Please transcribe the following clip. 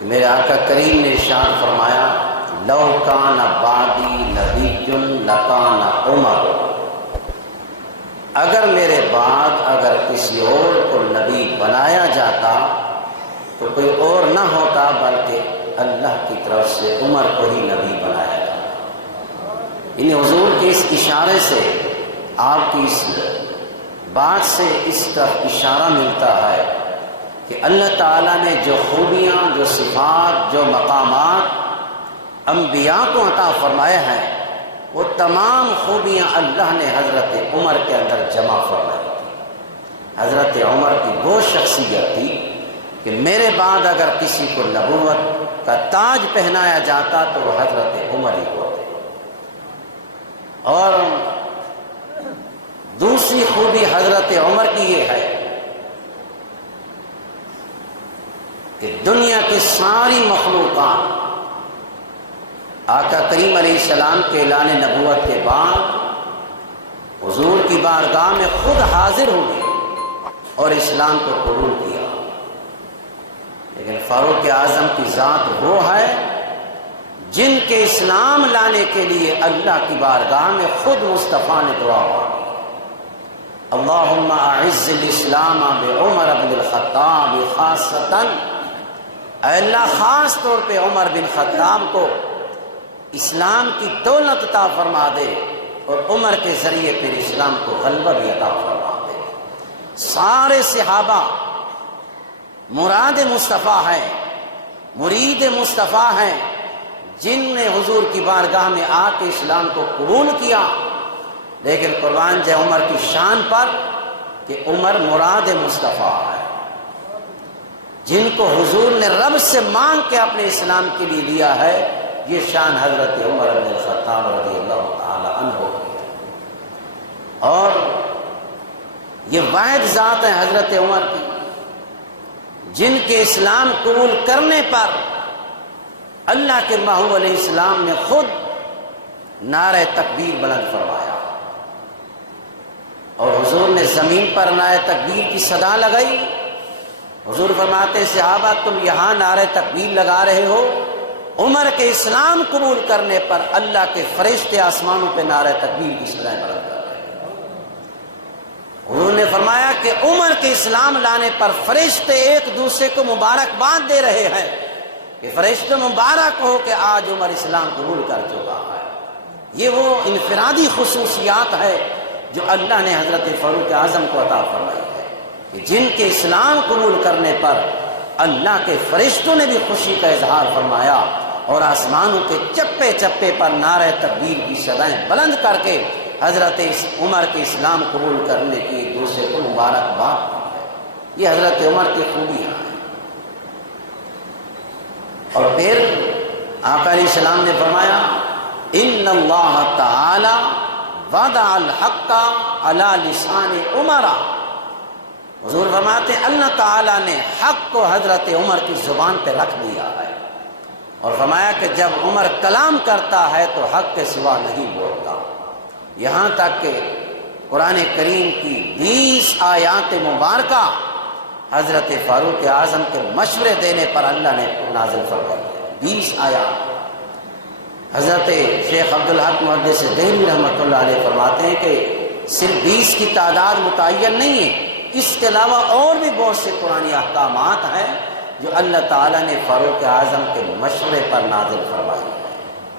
میرے آقا کریم نے ارشاد فرمایا لو کان بعدی نبی لکان عمر، اگر میرے بعد اگر کسی اور کو نبی بنایا جاتا تو کوئی اور نہ ہوتا بلکہ اللہ کی طرف سے عمر کو ہی نبی بنایا جاتا۔ یعنی حضور کے اس اشارے سے، آپ کی اس بات سے اس طرف اشارہ ملتا ہے کہ اللہ تعالیٰ نے جو خوبیاں، جو صفات، جو مقامات انبیاء کو عطا فرمائے ہیں، وہ تمام خوبیاں اللہ نے حضرت عمر کے اندر جمع فرمائی تھی۔ حضرت عمر کی وہ شخصیت تھی کہ میرے بعد اگر کسی کو نبوت کا تاج پہنایا جاتا تو وہ حضرت عمر ہی ہوتے۔ اور دوسری خوبی حضرت عمر کی یہ ہے کہ دنیا کی ساری مخلوقات آقا کریم علیہ السلام کے اعلان نبوت کے بعد حضور کی بارگاہ میں خود حاضر ہوئے اور اسلام کو قبول کیا، لیکن فاروق اعظم کی ذات وہ ہے جن کے اسلام لانے کے لیے اللہ کی بارگاہ میں خود مصطفیٰ نے دعا مانگی، اللہم اعز الاسلام بعمر بن الخطاب خاصتاً، اے اللہ خاص طور پہ عمر بن خطاب کو اسلام کی دولت عطا فرما دے اور عمر کے ذریعے پھر اسلام کو غلبہ بھی عطا فرما دے۔ سارے صحابہ مراد مصطفیٰ ہیں، مرید مصطفیٰ ہیں، جن نے حضور کی بارگاہ میں آ کے اسلام کو قبول کیا، لیکن قربان جائے عمر کی شان پر کہ عمر مراد مصطفیٰ ہے، جن کو حضور نے رب سے مانگ کے اپنے اسلام کے لیے دیا ہے۔ یہ شان حضرت عمر بن الخطاب رضی اللہ تعالی عنہ ہے، اور یہ واحد ذات ہے حضرت عمر کی جن کے اسلام قبول کرنے پر اللہ کے محبوب علیہ السلام نے خود نعرہ تکبیر بلند فرمایا، اور حضور نے زمین پر نعرہ تکبیر کی صدا لگائی۔ حضور فرماتے صحابہ تم یہاں نعرہ تکبیر لگا رہے ہو، عمر کے اسلام قبول کرنے پر اللہ کے فرشتے آسمانوں پہ نعرہ تکبیر کی صدائیں بلند کر رہے ہیں۔ حضور نے فرمایا کہ عمر کے اسلام لانے پر فرشتے ایک دوسرے کو مبارکباد دے رہے ہیں کہ فرشتے مبارک ہو کہ آج عمر اسلام قبول کر چکا ہے۔ یہ وہ انفرادی خصوصیات ہے جو اللہ نے حضرت فاروق اعظم کو عطا فرمائی ہے کہ جن کے اسلام قبول کرنے پر اللہ کے فرشتوں نے بھی خوشی کا اظہار فرمایا اور آسمانوں کے چپے چپے پر نعرہ تکبیر کی صدائیں بلند کر کے حضرت عمر کے اسلام قبول کرنے کی ایک دوسرے کو مبارکباد دی ہے۔ یہ حضرت عمر کی خوبیاں ہیں۔ اور پھر آقا علیہ السلام نے فرمایا ان اللہ تعالی وضع الحق علی لسان عمر، حضور فرماتے ہیں اللہ تعالیٰ نے حق کو حضرت عمر کی زبان پہ رکھ دیا ہے، اور فرمایا کہ جب عمر کلام کرتا ہے تو حق کے سوا نہیں بولتا، یہاں تک کہ قرآن کریم کی 20 آیات مبارکہ حضرت فاروق اعظم کے مشورے دینے پر اللہ نے نازل فرمائی ہے۔ 20 آیات۔ حضرت شیخ عبدالحق محدث دہلوی رحمۃ اللہ علیہ فرماتے ہیں کہ صرف 20 کی تعداد متعین نہیں ہے، اس کے علاوہ اور بھی بہت سے قرآنی احکامات ہیں جو اللہ تعالیٰ نے فاروق اعظم کے مشورے پر نازل فرمائے۔